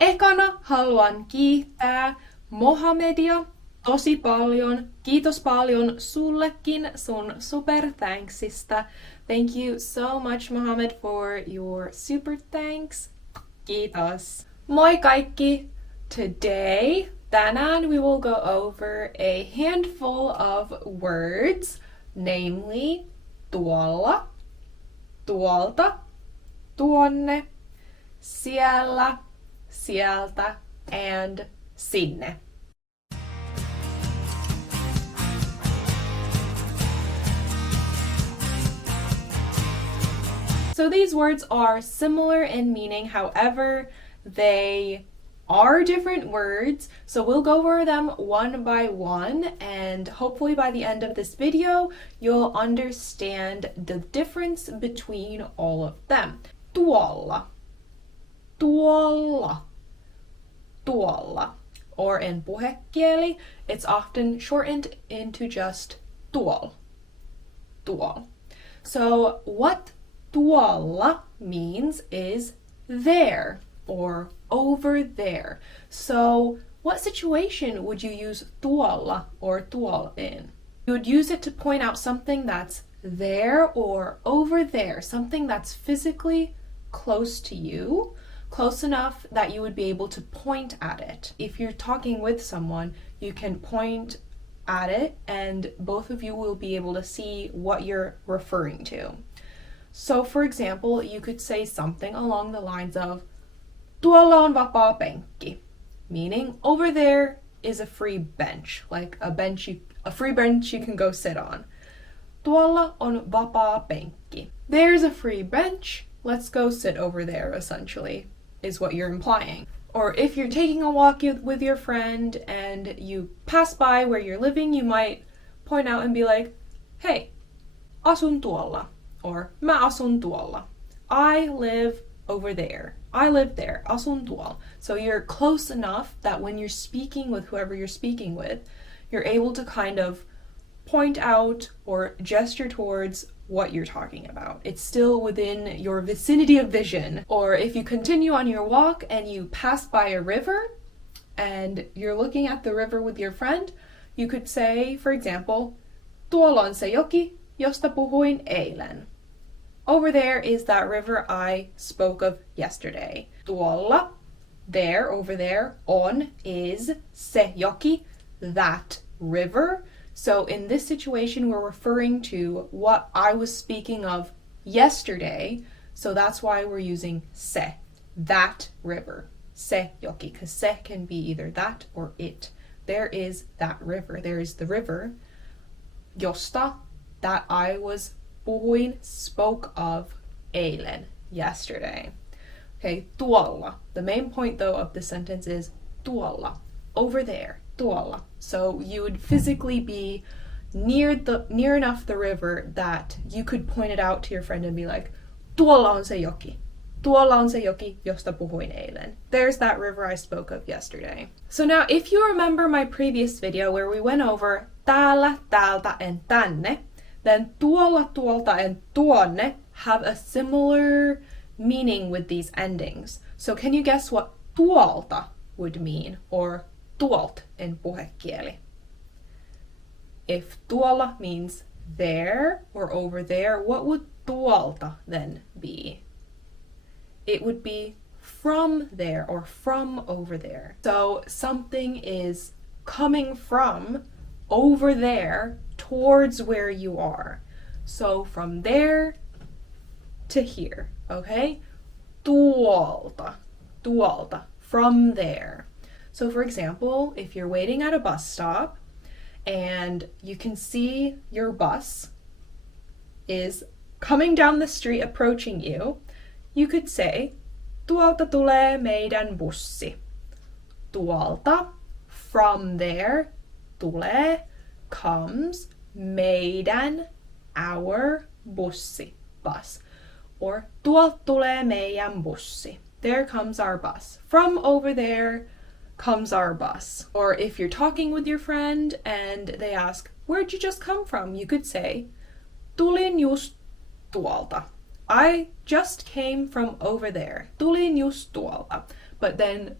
Ekana haluan kiittää Mohamedia tosi paljon. Kiitos paljon sullekin sun super thanksista. Thank you so much, Mohammed, for your super thanks. Kiitos. Moi kaikki! Today, tänään we will go over a handful of words, namely tuolla, tuolta, tuonne, siellä, sieltä, and sinne. So these words are similar in meaning, however, they are different words. So we'll go over them one by one, and hopefully by the end of this video, you'll understand the difference between all of them. Tuolla, tuolla, tuolla. Or in puhekieli, it's often shortened into just tuol, tuol. So what tuolla means is there or over there. So what situation would you use tuolla or tuol in? You would use it to point out something that's there or over there, something that's physically close to you, close enough that you would be able to point at it. If you're talking with someone, you can point at it and both of you will be able to see what you're referring to. So for example, you could say something along the lines of tuolla on vapaa penkki, meaning over there is a free bench, like a free bench you can go sit on. Tuolla on vapaa penkki. There's a free bench, let's go sit over there, essentially, is what you're implying. Or if you're taking a walk with your friend and you pass by where you're living, you might point out and be like, hey, asun tuolla. Or mä asun tuolla. I live over there. I live there. Asun tuol. So you're close enough that when you're speaking with whoever you're speaking with, you're able to kind of point out or gesture towards what you're talking about. It's still within your vicinity of vision. Or if you continue on your walk and you pass by a river and you're looking at the river with your friend, you could say, for example, tuolla on se joki, josta puhuin eilen. Over there is that river I spoke of yesterday. Tuolla, there, over there, on is se joki, that river. So in this situation, we're referring to what I was speaking of yesterday. So that's why we're using se, that river, se joki, because se can be either that or it. There is that river. There is the river, josta, that I was puhuin, spoke of eilen, yesterday. Okay, tuolla. The main point though of the sentence is tuolla, over there, tuolla. So you would physically be near enough the river that you could point it out to your friend and be like, tuolla on se joki. Tuolla on se joki, josta puhuin eilen. There's that river I spoke of yesterday. So now if you remember my previous video where we went over täällä, täältä, and tänne, then tuolla, tuolta, and tuonne have a similar meaning with these endings. So can you guess what tuolta would mean, or tuolt in puhekieli? If tuolla means there or over there, what would tuolta then be? It would be from there or from over there. So something is coming from over there towards where you are. So from there to here, okay? Tuolta, tuolta, from there. So for example, if you're waiting at a bus stop and you can see your bus is coming down the street approaching you, you could say, tuolta tulee meidän bussi. Tuolta, from there, tulee, comes, meidän, our, bussi, bus. Or tuolta tulee meidän bussi. There comes our bus. From over there comes our bus. Or if you're talking with your friend and they ask, where'd you just come from? You could say, tulin just tuolta. I just came from over there. Tulin just tuolta. But then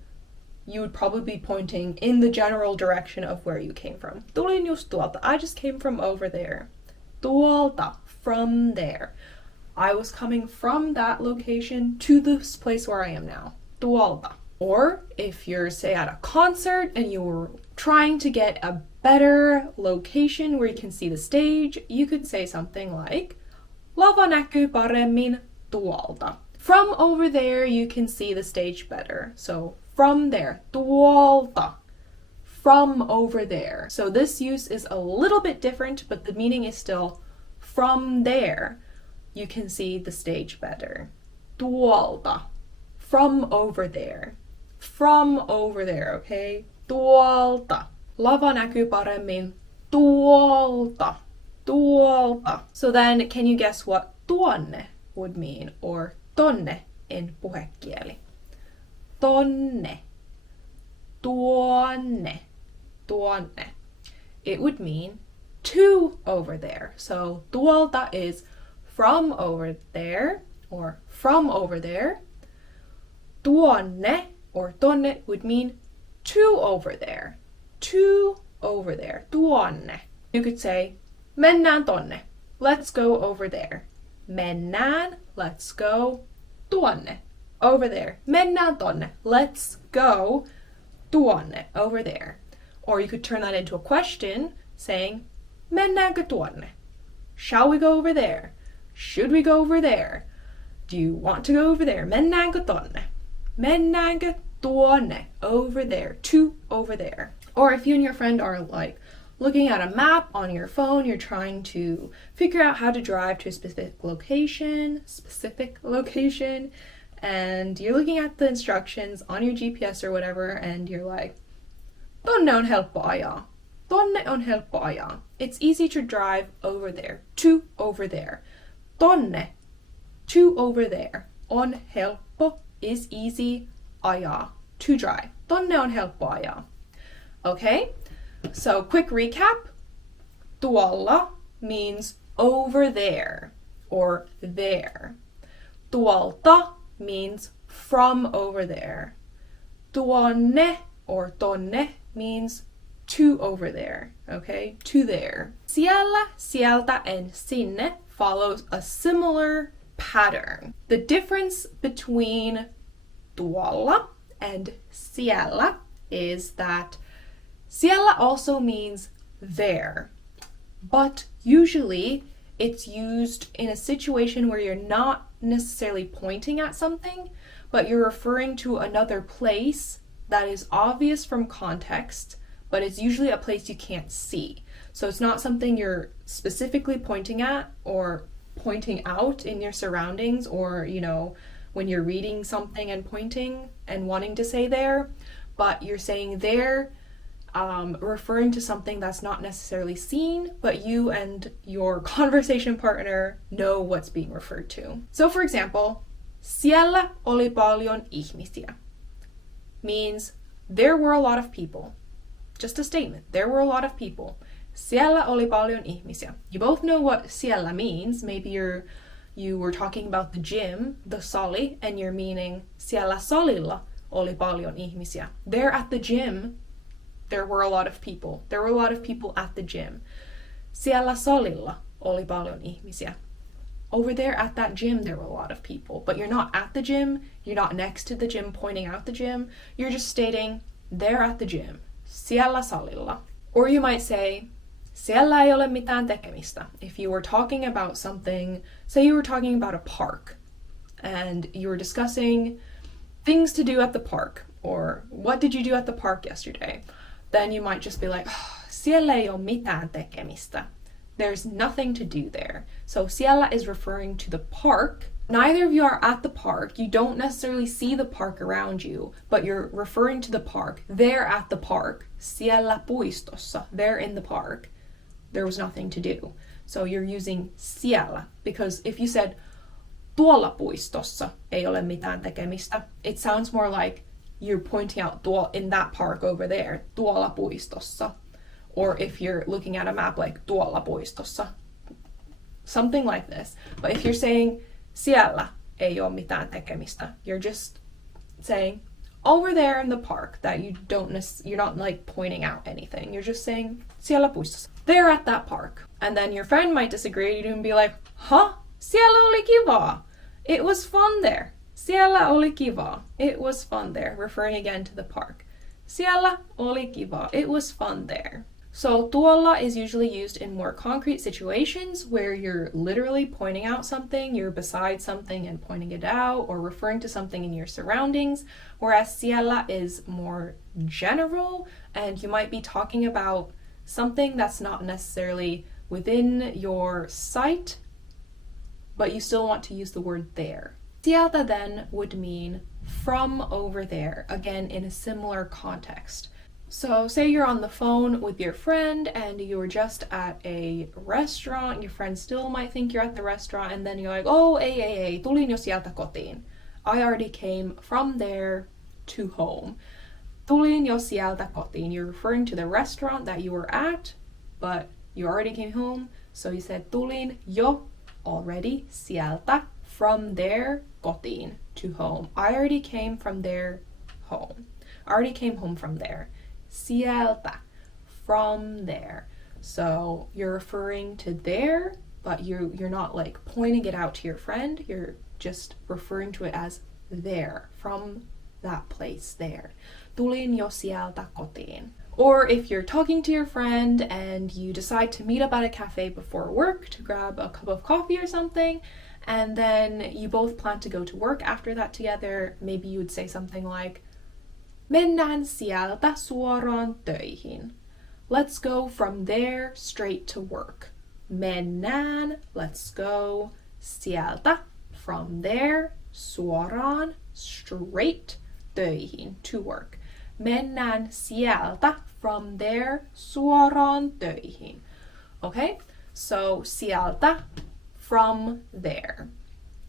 you would probably be pointing in the general direction of where you came from. Tulin just tuolta. I just came from over there. Tuolta, from there. I was coming from that location to this place where I am now. Tuolta. Or if you're, say, at a concert and you're trying to get a better location where you can see the stage, you could say something like lava näkyy paremmin tuolta. From over there, you can see the stage better. So from there, tuolta. From over there. So this use is a little bit different, but the meaning is still from there. You can see the stage better. Tuolta. From over there. From over there, okay? Tuolta. Lava näkyy paremmin tuolta. Tuolta. So then, can you guess what tuonne would mean? Or tonne in puhekieli? Tonne. Tuonne. Tuonne. It would mean to over there. So tuolta is from over there or from over there. Tuonne or tonne would mean to over there. To over there. Tuonne. You could say mennään tonne. Let's go over there. Mennään. Let's go tuonne. Over there. Mennään tonne. Let's go tuonne. Over there. Or you could turn that into a question saying mennäänkö tuonne? Shall we go over there? Should we go over there? Do you want to go over there? Mennäänkö tonne? Mennäänkö tuonne? Over there. To over there. Or if you and your friend are like looking at a map on your phone, you're trying to figure out how to drive to a specific location, and you're looking at the instructions on your GPS or whatever, and you're like, tonne on helppo ajaa. Tonne on helppo ajaa. It's easy to drive over there. To over there. Tonne. To over there. On helppo is easy. Ajaa. To drive. Tonne on helppo ajaa. Okay? So quick recap. Tuolla means over there or there. Tuolta means from over there. Tuonne or tonne means to over there, okay? To there. Siellä, sieltä, and sinne follows a similar pattern. The difference between tuolla and siellä is that siellä also means there, but usually it's used in a situation where you're not necessarily pointing at something, but you're referring to another place that is obvious from context, but it's usually a place you can't see. So it's not something you're specifically pointing at or pointing out in your surroundings, or, you know, when you're reading something and pointing and wanting to say there, but you're saying there, referring to something that's not necessarily seen, but you and your conversation partner know what's being referred to. So for example, siellä oli paljon ihmisiä means there were a lot of people. Just a statement. There were a lot of people. Siellä oli paljon ihmisiä. You both know what siellä means. Maybe you were talking about the gym, the sali, and you're meaning siellä salilla oli paljon ihmisiä. There at the gym, there were a lot of people. There were a lot of people at the gym. Siellä salilla oli paljon ihmisiä. Over there at that gym, there were a lot of people. But you're not at the gym. You're not next to the gym pointing out the gym. You're just stating, there at the gym. Siellä salilla. Or you might say, siellä ei ole mitään tekemistä. If you were talking about something, say you were talking about a park, and you were discussing things to do at the park, or what did you do at the park yesterday? Then you might just be like, siellä ei ole mitään tekemistä. There's nothing to do there. So siellä is referring to the park. Neither of you are at the park. You don't necessarily see the park around you, but you're referring to the park. There at the park. Siellä puistossa. There in the park. There was nothing to do. So you're using siellä, because if you said tuolla puistossa ei ole mitään tekemistä, it sounds more like you're pointing out in that park over there, tuolla puistossa. Or if you're looking at a map like tuolla puistossa. Something like this. But if you're saying siellä ei ole mitään tekemistä, you're just saying over there in the park that you're not like pointing out anything. You're just saying siellä puistossa. They're at that park. And then your friend might disagree and be like, huh? Siellä oli kiva. It was fun there. Siellä oli kiva. It was fun there. Referring again to the park. Siellä oli kiva. It was fun there. So tuolla is usually used in more concrete situations where you're literally pointing out something, you're beside something and pointing it out, or referring to something in your surroundings, whereas siellä is more general and you might be talking about something that's not necessarily within your sight, but you still want to use the word there. Sieltä then would mean from over there, again in a similar context. So say you're on the phone with your friend and you're just at a restaurant, your friend still might think you're at the restaurant, and then you're like, oh, ei, tulin jo sieltä kotiin. I already came from there to home. Tulin jo sieltä kotiin. You're referring to the restaurant that you were at, but you already came home, so you said tulin jo already sieltä, from there, kotiin, to home. I already came from there home. I already came home from there. Sieltä, from there. So you're referring to there, but you're not like pointing it out to your friend. You're just referring to it as there, from that place there. Tulin jo sieltä kotiin. Or if you're talking to your friend and you decide to meet up at a cafe before work to grab a cup of coffee or something, and then you both plan to go to work after that together, maybe you would say something like, mennään sieltä suoraan töihin. Let's go from there straight to work. Mennään, let's go, sieltä, from there, suoraan, straight, töihin, to work. Mennään sieltä, from there, suoraan töihin. Okay, so sieltä, from there.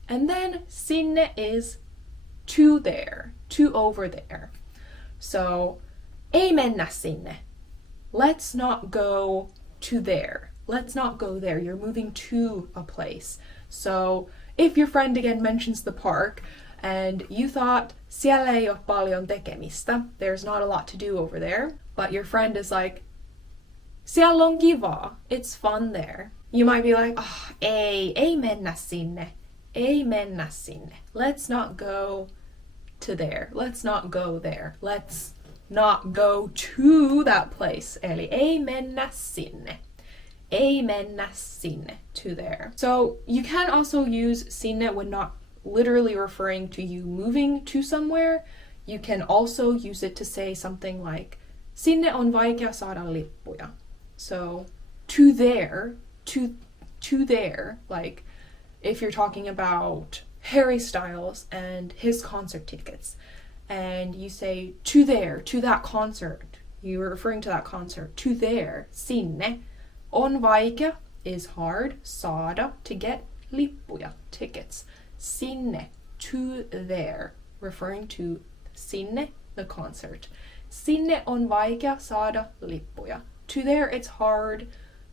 And then sinne is to there, to over there. So, ei mennä sinne. Let's not go to there. Let's not go there. You're moving to a place. So, if your friend again mentions the park and you thought siellä ei ole paljon tekemistä, there's not a lot to do over there, but your friend is like, siellä on kiva. It's fun there. You might be like, oh, ei mennä sinne. Ei mennä sinne. Let's not go to there. Let's not go there. Let's not go to that place. Eli ei mennä sinne. Ei mennä sinne, to there. So you can also use sinne when not literally referring to you moving to somewhere. You can also use it to say something like, sinne on vaikea saada lippuja. So to there, to there, like if you're talking about Harry Styles and his concert tickets, and you say to there, to that concert, you are referring to that concert, to there, sinne. On vaikea is hard, saada, to get, lippuja, tickets. Sinne, to there, referring to sinne, the concert. Sinne on vaikea saada lippuja. To there, it's hard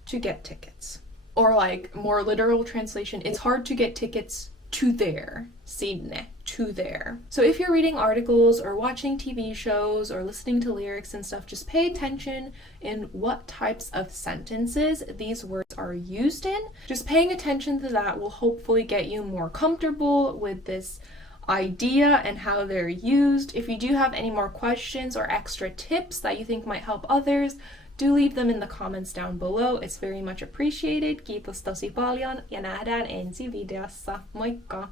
to get tickets. Or like more literal translation, it's hard to get tickets to there, sinne, to there. So if you're reading articles or watching TV shows or listening to lyrics and stuff, just pay attention in what types of sentences these words are used in. Just paying attention to that will hopefully get you more comfortable with this idea and how they're used. If you do have any more questions or extra tips that you think might help others, do leave them in the comments down below. It's very much appreciated. Kiitos tosi paljon ja nähdään ensi videossa. Moikka!